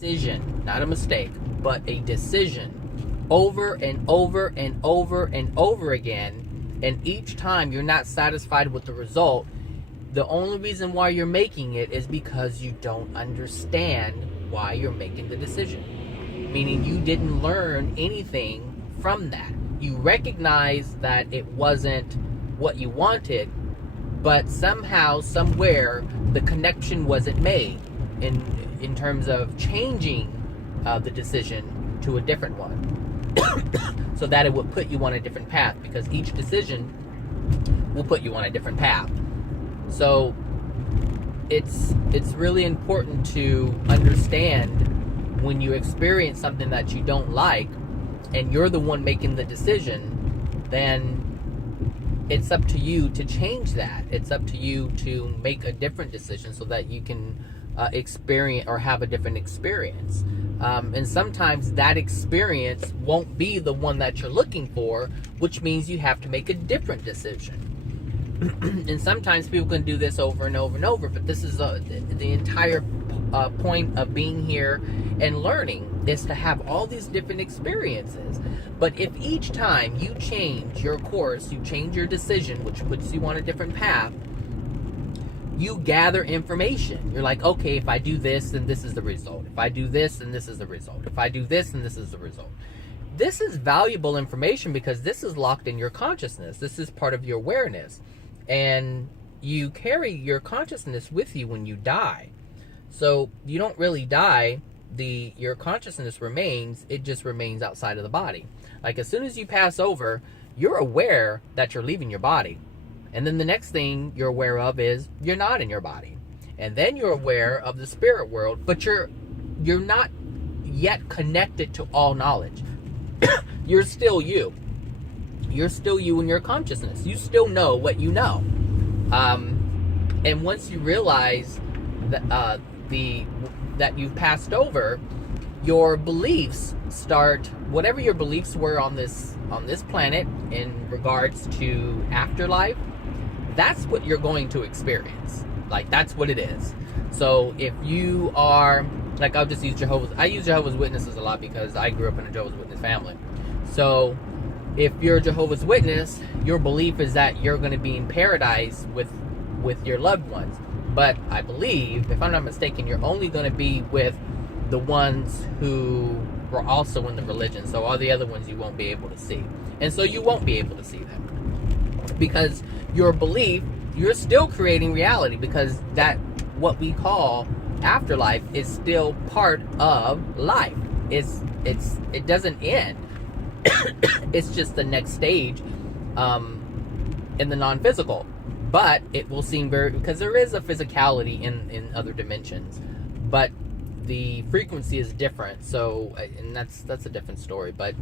decision, not a mistake, but a decision over and over and over and over again, and each time you're not satisfied with the result, the only reason why you're making it is because you don't understand why you're making the decision. Meaning you didn't learn anything from that. You recognize that it wasn't what you wanted, but somehow, somewhere, the connection wasn't made in terms of changing the decision to a different one. So that it would put you on a different path, because each decision will put you on a different path. So it's really important to understand when you experience something that you don't like and you're the one making the decision, then it's up to you to change that. It's up to you to make a different decision so that you can experience or have a different experience. And sometimes that experience won't be the one that you're looking for, which means you have to make a different decision. And sometimes people can do this over and over and over, but this is the entire point of being here and learning, is to have all these different experiences. But if each time you change your course, you change your decision, which puts you on a different path, you gather information. You're like, okay, if I do this, then this is the result. If I do this, then this is the result. If I do this, then this is the result. This is valuable information because this is locked in your consciousness. This is part of your awareness. And you carry your consciousness with you when you die. So you don't really die. Your consciousness remains. It just remains outside of the body. Like as soon as you pass over, you're aware that you're leaving your body. And then the next thing you're aware of is you're not in your body. And then you're aware of the spirit world, but you're not yet connected to all knowledge. You're still you. You're still you in your consciousness. You still know what you know. And once you realize that that you've passed over, your beliefs start, whatever your beliefs were on this planet in regards to afterlife, that's what you're going to experience. Like, that's what it is. So if you are, like, I use Jehovah's Witnesses a lot because I grew up in a Jehovah's Witness family. So if you're a Jehovah's Witness, your belief is that you're going to be in paradise with your loved ones. But I believe, if I'm not mistaken, you're only going to be with the ones who were also in the religion. So all the other ones you won't be able to see. And so you won't be able to see them. Because your belief, you're still creating reality, because that, what we call afterlife, is still part of life. It doesn't end. It's just the next stage in the non-physical. But it will seem because there is a physicality in other dimensions, but the frequency is different. So, and that's a different story. But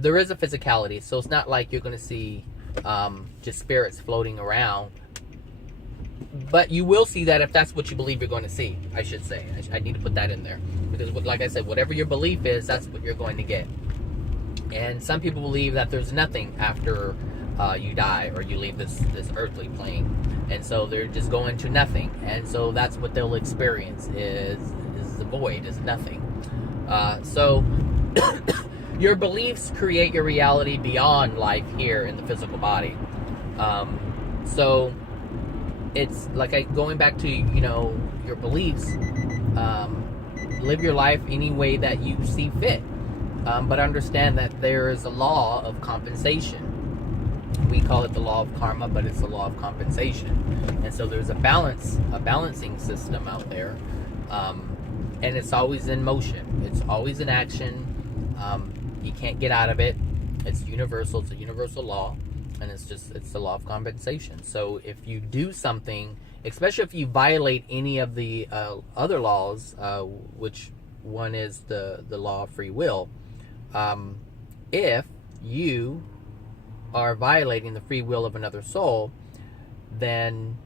there is a physicality, so it's not like you're going to see just spirits floating around. But you will see that if that's what you believe you're going to see. I should say. I need to put that in there, because, like I said, whatever your belief is, that's what you're going to get. And some people believe that there's nothing after you die or you leave this earthly plane, and so they're just going to nothing, and so that's what they'll experience is the void, is nothing. So your beliefs create your reality beyond life here in the physical body. So it's like going back to your beliefs. Live your life any way that you see fit, but understand that there is a law of compensation. We call it the law of karma, but it's the law of compensation. And so there's a balancing system out there, and it's always in motion. It's always in action. You can't get out of it. It's universal. It's a universal law, and it's the law of compensation. So if you do something, especially if you violate any of the other laws, which one is the law of free will, if you are violating the free will of another soul, then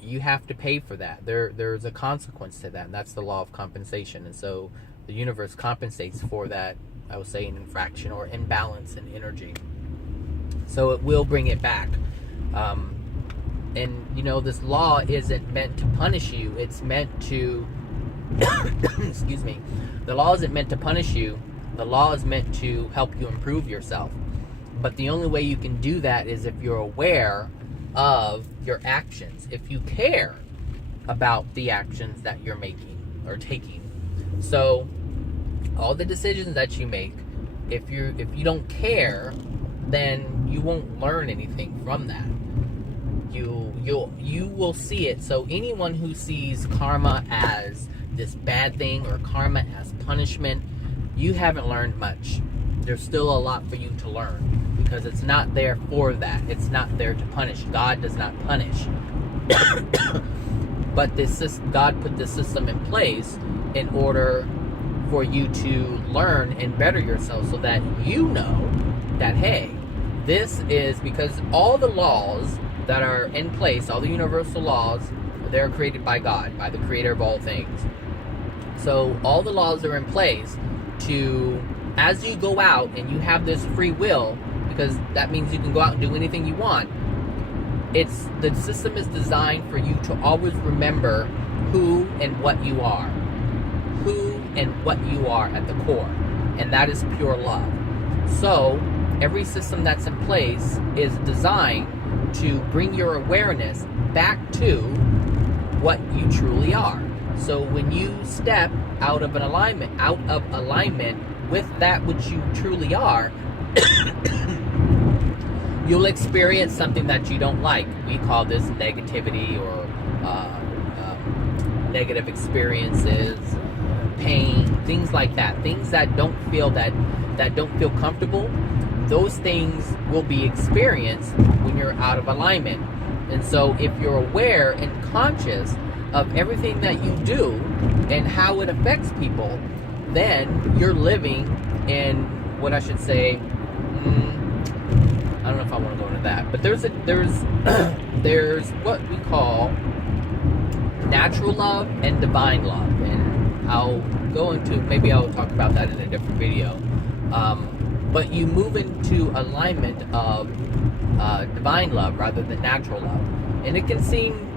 you have to pay for that. There's a consequence to that, and that's the law of compensation. And so the universe compensates for that, I would say, an infraction or imbalance in energy. So it will bring it back. And this law isn't meant to punish you. It's meant to Excuse me. The law isn't meant to punish you. The law is meant to help you improve yourself. But the only way you can do that is if you're aware of your actions. If you care about the actions that you're making or taking. So all the decisions that you make, if you don't care, then you won't learn anything from that. You will see it. So anyone who sees karma as this bad thing or karma as punishment, you haven't learned much. There's still a lot for you to learn because it's not there for that. It's not there to punish. God does not punish. But God put this system in place in order for you to learn and better yourself so that you know that, hey, this is because all the laws that are in place, all the universal laws, they're created by God, by the creator of all things. So all the laws are in place to, as you go out and you have this free will, because that means you can go out and do anything you want, the system is designed for you to always remember who and what you are. Who and what you are at the core. And that is pure love. So every system that's in place is designed to bring your awareness back to what you truly are. So when you step out of alignment with that which you truly are, you'll experience something that you don't like. We call this negativity or negative experiences, pain, things like that. Things that don't feel comfortable. Those things will be experienced when you're out of alignment. And so if you're aware and conscious of everything that you do and how it affects people, then you're living in what I should say, I don't know if I want to go into that, but there's there's what we call natural love and divine love, and maybe I'll talk about that in a different video. But you move into alignment of divine love rather than natural love, and it can seem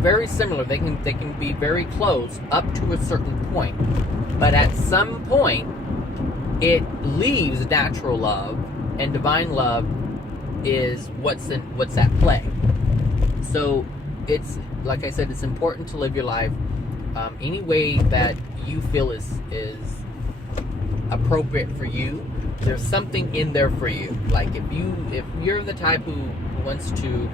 very similar. They can be very close up to a certain point, but at some point it leaves natural love, and divine love is what's at play. So it's, like I said, it's important to live your life any way that you feel is appropriate for you. There's something in there for you. Like if you're the type who wants to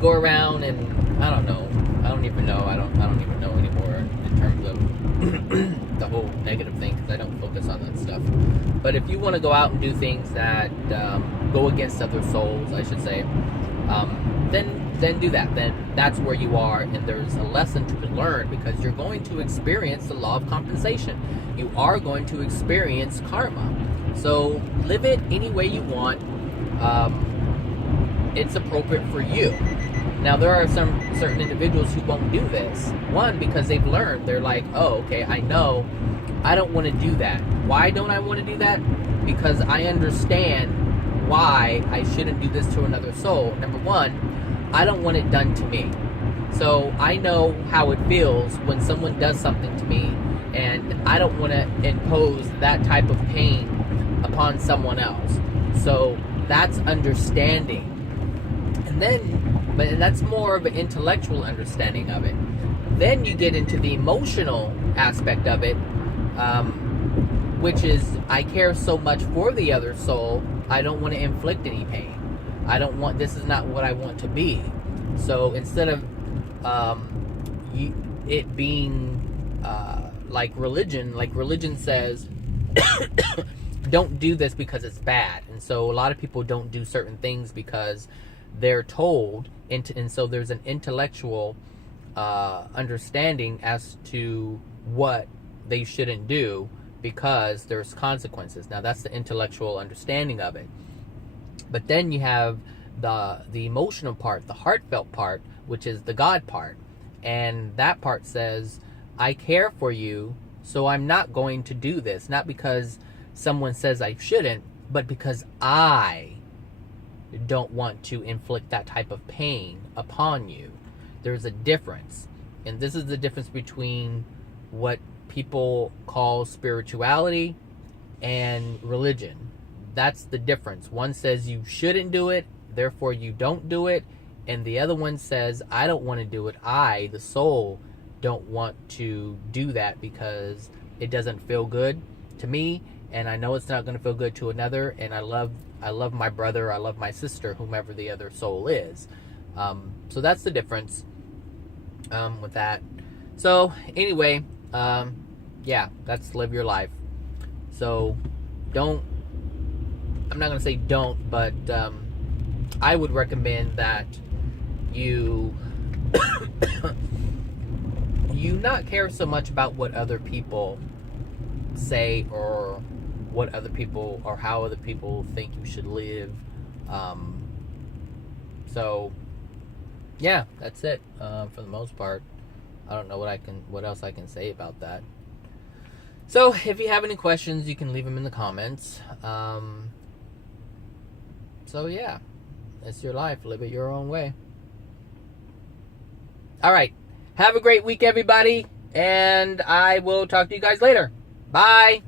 go around and I don't even know anymore in terms of the whole negative thing, because I don't focus on that stuff. But if you want to go out and do things that go against other souls, I should say, then do that. Then that's where you are, and there's a lesson to learn, because you're going to experience the law of compensation. You are going to experience karma. So live it any way you want. It's appropriate for you. Now, there are some certain individuals who won't do this. One, because they've learned. They're like, oh, okay, I know. I don't want to do that. Why don't I want to do that? Because I understand why I shouldn't do this to another soul. Number one, I don't want it done to me. So I know how it feels when someone does something to me, and I don't want to impose that type of pain upon someone else. So that's understanding. And that's more of an intellectual understanding of it. Then you get into the emotional aspect of it, which is, I care so much for the other soul, I don't want to inflict any pain. This is not what I want to be. So instead of it being like religion says, don't do this because it's bad. And so a lot of people don't do certain things because they're told, and so there's an intellectual understanding as to what they shouldn't do because there's consequences. Now that's the intellectual understanding of it. But then you have the emotional part, the heartfelt part, which is the God part. And that part says, I care for you, so I'm not going to do this. Not because someone says I shouldn't, but because I don't want to inflict that type of pain upon you. There's a difference. And this is the difference between what people call spirituality and religion. That's the difference. One says you shouldn't do it, therefore you don't do it. And the other one says, I don't want to do it. I, the soul, don't want to do that because it doesn't feel good to me. And I know it's not going to feel good to another. And I love my brother. I love my sister, whomever the other soul is. So that's the difference with that. So anyway, yeah, that's live your life. So I'm not going to say don't, but I would recommend that you not care so much about what other people say or what other people or how other people think you should live. So yeah, that's it for the most part. I don't know what else I can say about that. So if you have any questions, you can leave them in the comments. So yeah, it's your life. Live it your own way. All right. Have a great week, everybody. And I will talk to you guys later. Bye.